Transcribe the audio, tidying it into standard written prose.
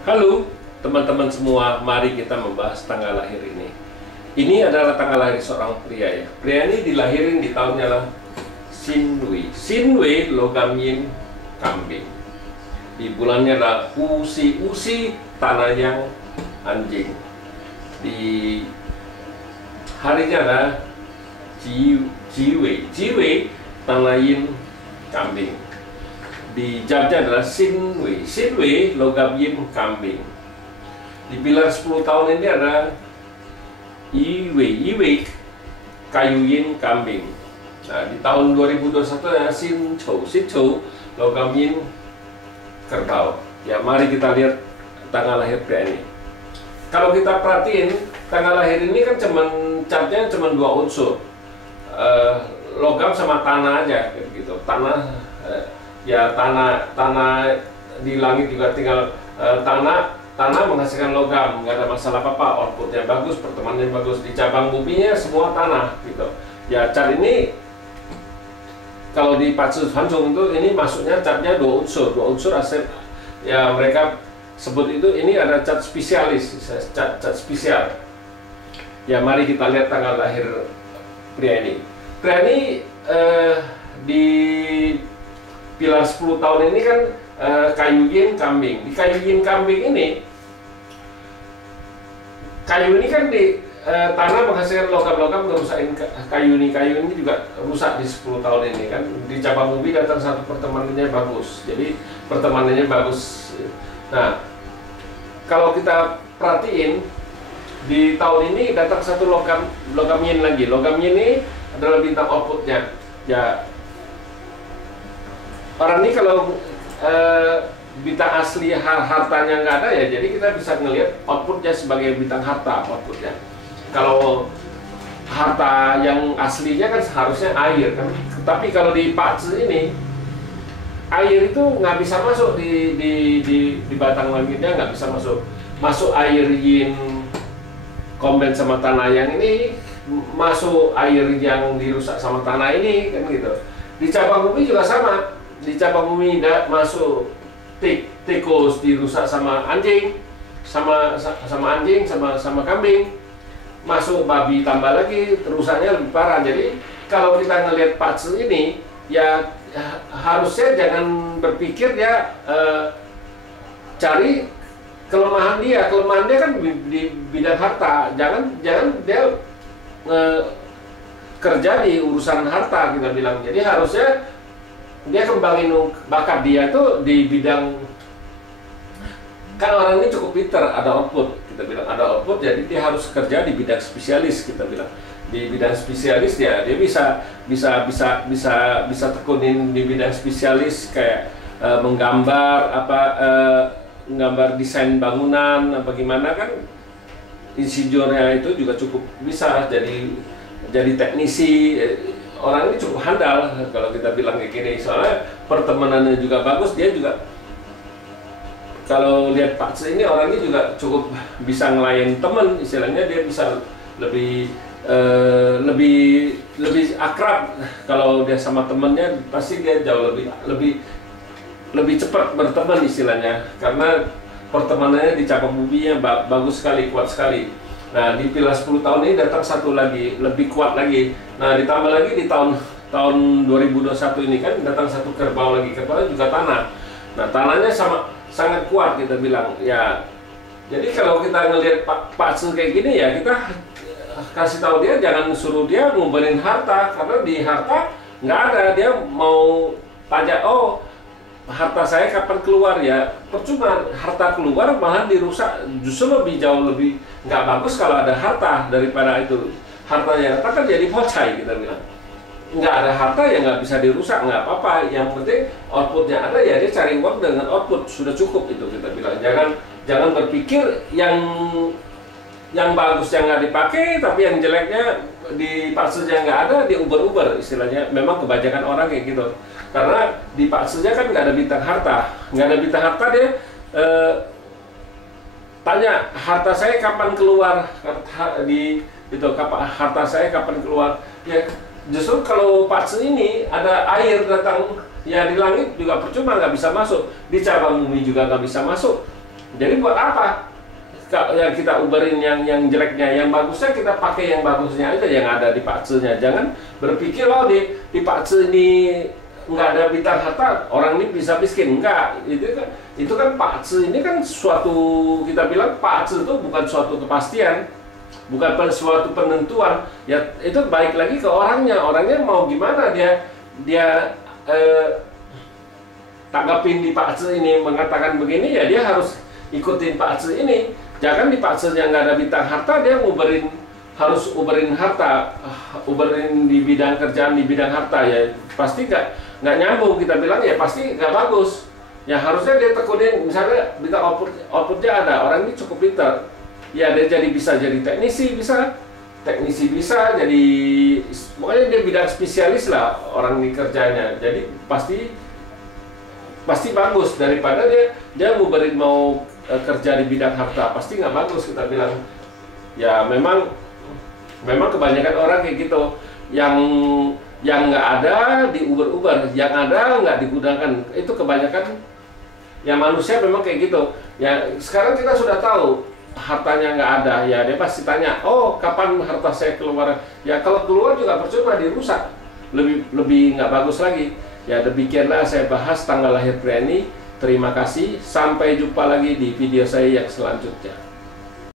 Halo teman-teman semua, mari kita membahas tanggal lahir ini. Ini adalah tanggal lahir seorang pria ya. Pria ini dilahirin di tahunnya lah Sinwei. Sinwei logam yin kambing. Di bulannya adalah Usi. Usi tanah yang anjing. Di harinya adalah Jiwei. Jiwei tanah yin kambing. Di jamnya adalah Sinwei. Sinwei logam yin kambing. Di pilar 10 tahun ini ada Iwei. Iwei kayu yin kambing. Nah, di tahun 2021 ada Sinchou. Sinchou logam yin kerbau. Ya, mari kita lihat tanggal lahir pria ini. Kalau kita perhatiin tanggal lahir ini kan catnya cuma dua unsur, logam sama tanah aja gitu. Tanah ya tanah di langit juga tinggal tanah menghasilkan logam, nggak ada masalah apa-apa, outputnya bagus, pertemanannya bagus. Di cabang buminya semua tanah gitu. Ya, cat ini kalau di Patsu Hancung itu ini masuknya catnya dua unsur aset. Ya, mereka sebut itu ini ada cat spesialis, cat spesial. Ya, mari kita lihat tanggal lahir pria ini. Pria ini di pilar 10 tahun ini kan kayu yin kambing. Di kayu yin kambing ini, kayu ini kan di tanah menghasilkan logam-logam ngerusakin kayu ini juga rusak di 10 tahun ini kan. Di cabang bumi datang satu pertemanannya bagus, jadi pertemanannya bagus. Nah, kalau kita perhatiin di tahun ini datang satu logam yin lagi. Logam yin ini adalah bintang outputnya. Ya, orang ini kalau bintang asli hartanya nggak ada ya, jadi kita bisa ngelihat outputnya sebagai bintang harta outputnya. Kalau harta yang aslinya kan seharusnya air kan, tapi kalau di Patsu ini air itu nggak bisa masuk di batang langitnya, nggak bisa masuk air yin kombin sama tanah yang ini, masuk air yang dirusak sama tanah ini kan gitu. Di cabang bumi juga sama. Di cabang bumi tidak masuk tikus dirusak sama anjing, sama kambing, masuk babi tambah lagi, rusaknya lebih parah. Jadi kalau kita ngelihat Patsu ini ya harusnya jangan berpikir dia cari kelemahan dia kan di bidang harta. Jangan dia kerja di urusan harta, kita bilang. Jadi harusnya dia kembangin bakat dia tuh di bidang, kan orang ini cukup pintar, ada output, kita bilang ada output, jadi dia harus kerja di bidang spesialis, kita bilang. Di bidang spesialis dia bisa tekunin di bidang spesialis kayak menggambar menggambar desain bangunan apa gimana kan. Insinyurnya itu juga cukup bisa jadi teknisi. Orang ini cukup handal kalau kita bilang kayak gini, soalnya pertemanannya juga bagus. Dia juga kalau lihat Patsu ini, orang ini juga cukup bisa ngelayan temen, istilahnya dia bisa lebih akrab. Kalau dia sama temennya pasti dia jauh lebih cepat berteman istilahnya, karena pertemanannya di cabang buminya bagus sekali, kuat sekali. Nah, di pilar 10 tahun ini datang satu lagi, lebih kuat lagi. Nah, ditambah lagi di tahun 2021 ini kan datang satu kerbau lagi. Kerbau juga tanah. Nah, tanahnya sangat kuat, kita bilang. Ya, jadi kalau kita ngelihat Patsu kayak gini ya, kita kasih tahu dia, jangan suruh dia ngumpetin harta, karena di harta nggak ada. Dia mau tanya, oh harta saya kapan keluar, ya percuma. Harta keluar malah dirusak, justru jauh lebih nggak bagus kalau ada harta daripada itu. Hartanya kan jadi pocai, kita bilang. Nggak ada harta ya nggak bisa dirusak, nggak apa-apa. Yang penting outputnya ada, ya dia cari uang dengan output, sudah cukup itu, kita bilang. Jangan berpikir yang bagus yang nggak dipakai, tapi yang jeleknya di Patsunya nggak ada, di uber istilahnya. Memang kebanyakan orang kayak gitu. Karena di Patsunya kan nggak ada bintang harta, dia tanya harta saya kapan keluar, harta saya kapan keluar. Ya justru kalau Patsu ini ada air datang, ya di langit juga percuma, nggak bisa masuk, di cabang bumi juga nggak bisa masuk. Jadi buat apa yang kita uberin yang jeleknya? Yang bagusnya kita pakai yang bagusnya aja yang ada di Pakcenya. Jangan berpikir di Pakce ini nggak ada bintang harta, orang ini bisa miskin. Enggak, itu kan Pakce ini kan suatu, kita bilang Pakce itu bukan suatu kepastian, bukan suatu penentuan. Ya itu balik lagi ke orangnya mau gimana dia tanggapin di Pakce ini, mengatakan begini, ya dia harus ikutin Pakce ini. Jangan di Pakcenya nggak ada bintang harta, dia harus uberin harta, uberin di bidang kerjaan, di bidang harta, ya pasti nggak nyambung. Kita bilang ya pasti nggak bagus. Ya harusnya dia tekunin, misalnya bintang outputnya ada, orang ini cukup pintar, ya dia bisa jadi teknisi bisa jadi, pokoknya dia bidang spesialis lah orang ini kerjanya. Jadi pasti bagus daripada dia nguberin mau kerja di bidang harta, pasti nggak bagus. Kita bilang ya memang kebanyakan orang kayak gitu, yang nggak ada diuber-uber, yang ada nggak digunakan. Itu kebanyakan ya manusia memang kayak gitu. Ya sekarang kita sudah tahu hartanya nggak ada, ya dia pasti tanya, oh kapan harta saya keluar? Ya kalau keluar juga percuma, dirusak, lebih nggak bagus lagi. Ya demikianlah saya bahas tanggal lahir pria ini. Terima kasih, sampai jumpa lagi di video saya yang selanjutnya.